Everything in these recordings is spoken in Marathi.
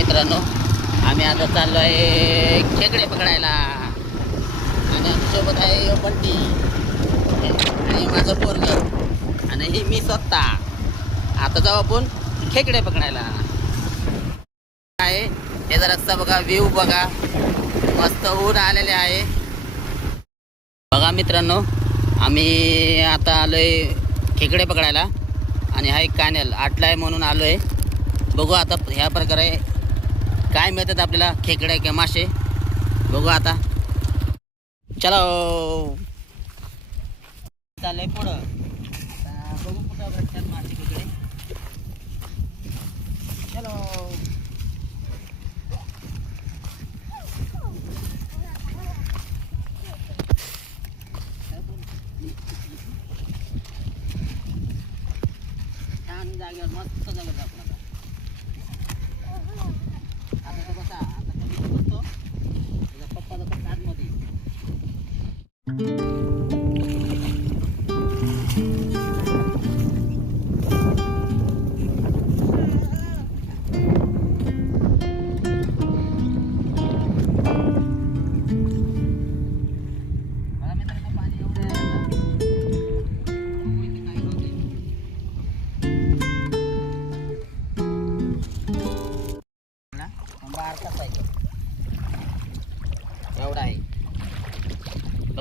मित्रांनो. आम्ही आता चाललो आहे खेकडे पकडायला. आणि आमच्यासोबत आहे ह्यो बंटी. आणि माझं पोरग. आणि ही मी स्वतः. आता जाऊ आपण खेकडे पकडायला. आहे हे जरा बघा व्ह्यू बघा. मस्त ऊन आलेले आहे. बघा मित्रांनो आम्ही आता आलोय खेकडे पकडायला. आणि हा एक कानेल आटला आहे म्हणून आलो आहे बघू आता ह्या प्रकारे काय मिळतात आपल्याला? खेकडे किंवा मासे? बघू आता. चलो. चाललंय पुढं. बघू कुठं भेटतात मासे खेकडे. चलो. छान जागेवर मस्त जागेवर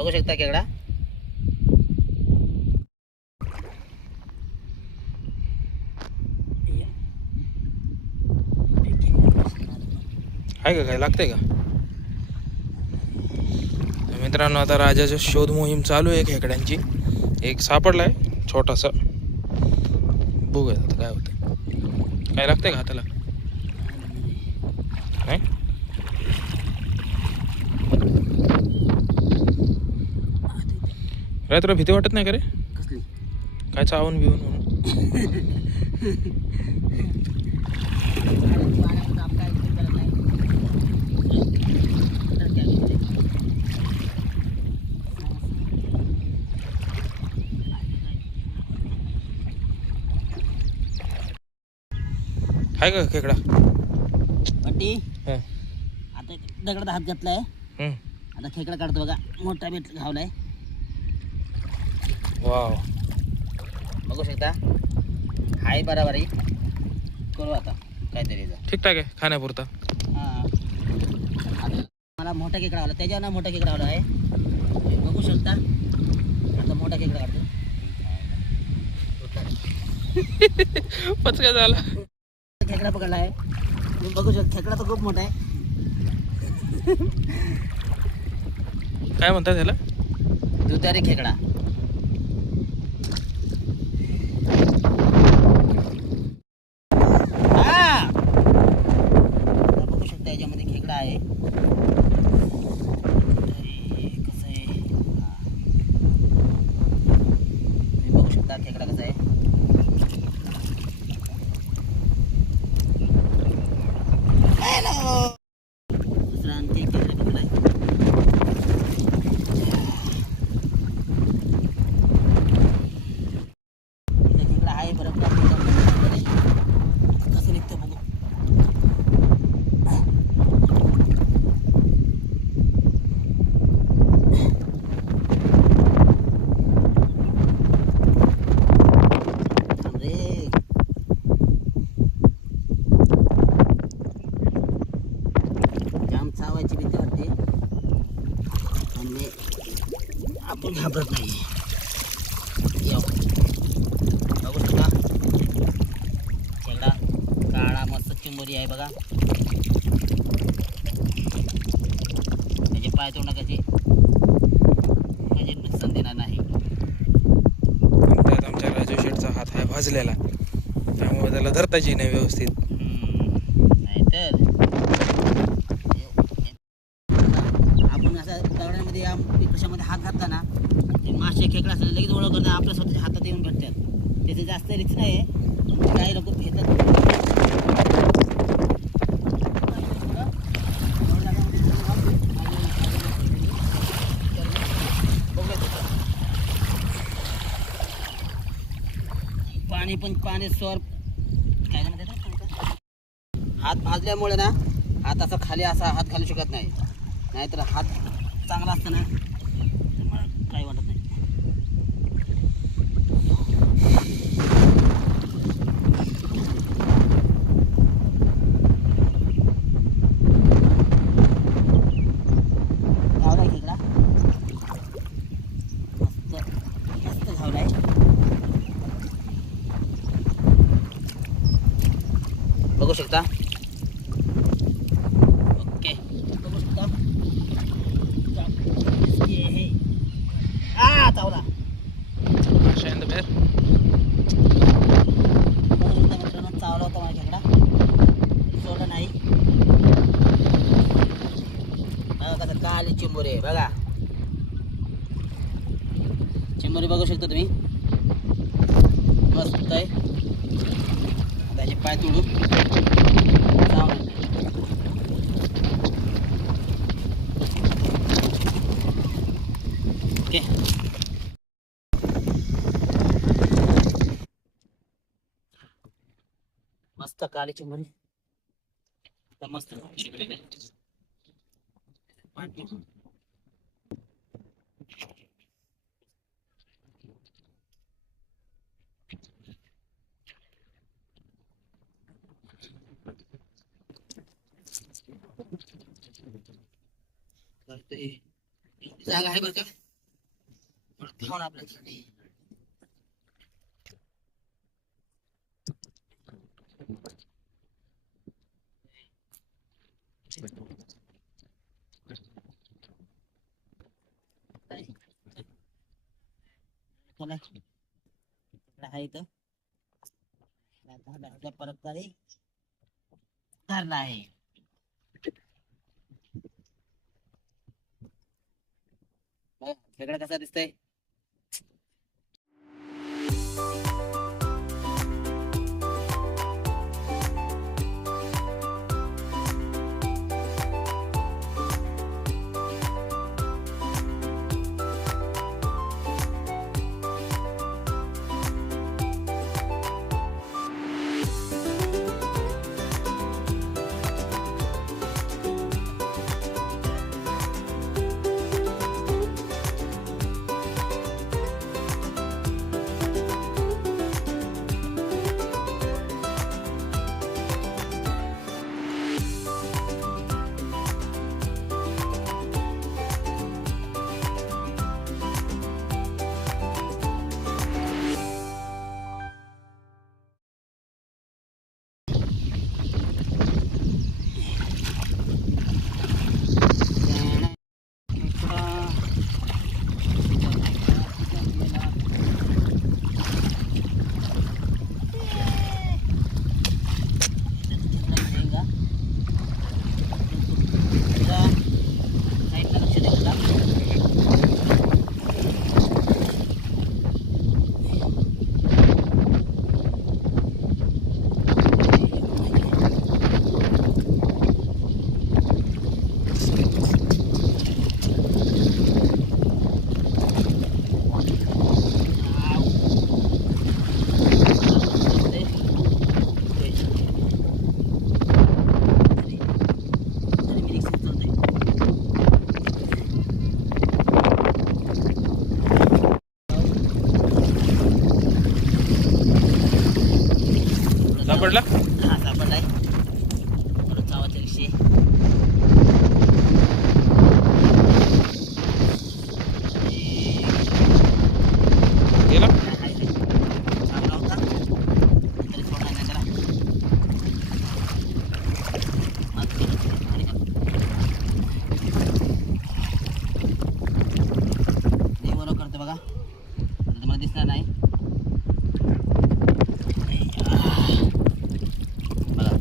बघू शकता केकडा आहे का काय? लागतंय का? मित्रांनो आता राजाचा शोध मोहीम चालू आहे खेकड्यांची. एक सापडलाय छोटासा. बघूया आता काय होतं काय लागतंय का हाताला नाही रे तुला भीती वाटत नाही का रे? कसली? काय चावून बिवून म्हणून. आहे का खेकडा? पट्टी हं. आता दगडात हात घातलाय. हं. आता खेकडा काढतो बघा. मोठा भेट घावलाय. वाव बघू शकता. हाय बराबर. करू आता. काहीतरी. ठीकठाक आहे खाण्यापुरता. हा. मला मोठा खेकडा आवला त्याच्यावर ना मोठा खेकडा आवला आहे. बघू शकता. आता मोठा खेकडा काढतो. पचका झाला. खेकडा पकडला आहे. तुम्ही बघू शकता खेकडा तर खूप मोठा आहे. काय म्हणतात त्याला? दुधारी खेकडा हा! आता बघू शकता याच्यामध्ये खेकडा आहे तरी कसं आहे हा. तुम्ही बघू शकता खेकडा कसा आहे हॅलो दुसरा आणखी एक खेकडा पकडला आहे इथं खेकडा आहे बरं का? कसं निघतं बघू थांब रे. जाम चावायची भीती वाटते पण मी आपण घाबरत नाही येऊ बघू शकता खेकडा काळा मस्त चिंबोरी आहे बघा त्याचे पाय तोंड कसे म्हणजे नुकसान देणार नाही त्यात आमच्या राजू शेठचा हात आहे भाजलेला त्यामुळे त्याला धरताच येई नाही व्यवस्थित नाहीतर आपण असं दगडामध्ये या कशामध्ये हात घातला ना ते मासे खेकडा असले लगेच ओळख करतात आपल्या स्वतःच्या हातात येऊन भेटतात त्याचे जास्त रिक्स नाही आहे. काही लोक घेतात पाणी पण पाणी स्वर. काय हात भाजल्यामुळे ना हात असा खाली असा हात खाली शकत नाही. नाहीतर हात चांगला असतं ना. तर मला काही वाटत नाही धावलाय खेकडा मस्त मस्त धावलाय बघू शकता. ओके बघू शकता. हे. आ चावला चावला होता माझ्या खेकडा. सोडलं नाही. कसं काली चिंबोरी आहे बघा. चिंबोरी बघू शकता तुम्ही. मस्त आहे. आता याचे पाय तोडू. ओके मस्त काली आता मस्त जागा आहे बरं का खाऊन आपल्यासाठी आपल्या परत तरी धरला आहे बघा, दिसतंय?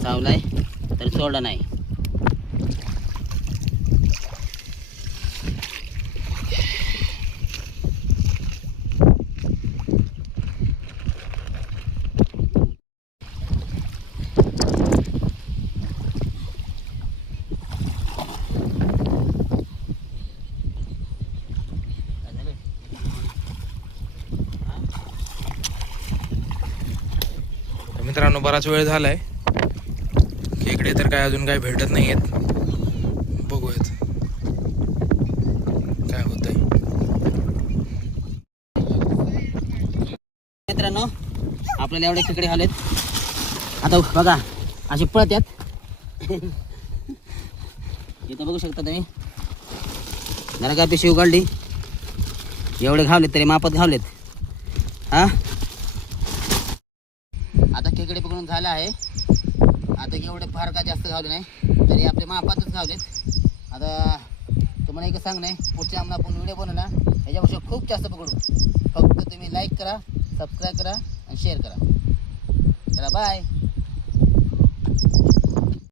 चावलाय तर सोडा नाही. मित्रांनो बराच वेळ झालाय. इकडे तर काय अजून काय भेटत नाही आहेत बघूयात. काय होतंय. मित्रांनो आपल्याला एवढे खेकडे हलेत आता बघा असे आहेत इथं बघू शकता तुम्ही. जरा काय पिशवी उघडली. एवढे घावलेत तरी मापत घावलेत. हा? आता खेकडे पकडून झालं आहे. आता एवढे फार का जास्त घावले नाही तरी आपले मापातच घावलेत आता तुम्हाला एक सांग नाही पुढच्या आम्हाला आपण व्हिडिओ बनवला याच्यापेक्षा खूप जास्त पकडू. फक्त तुम्ही लाईक करा सबस्क्राईब करा आणि शेअर करा. चला बाय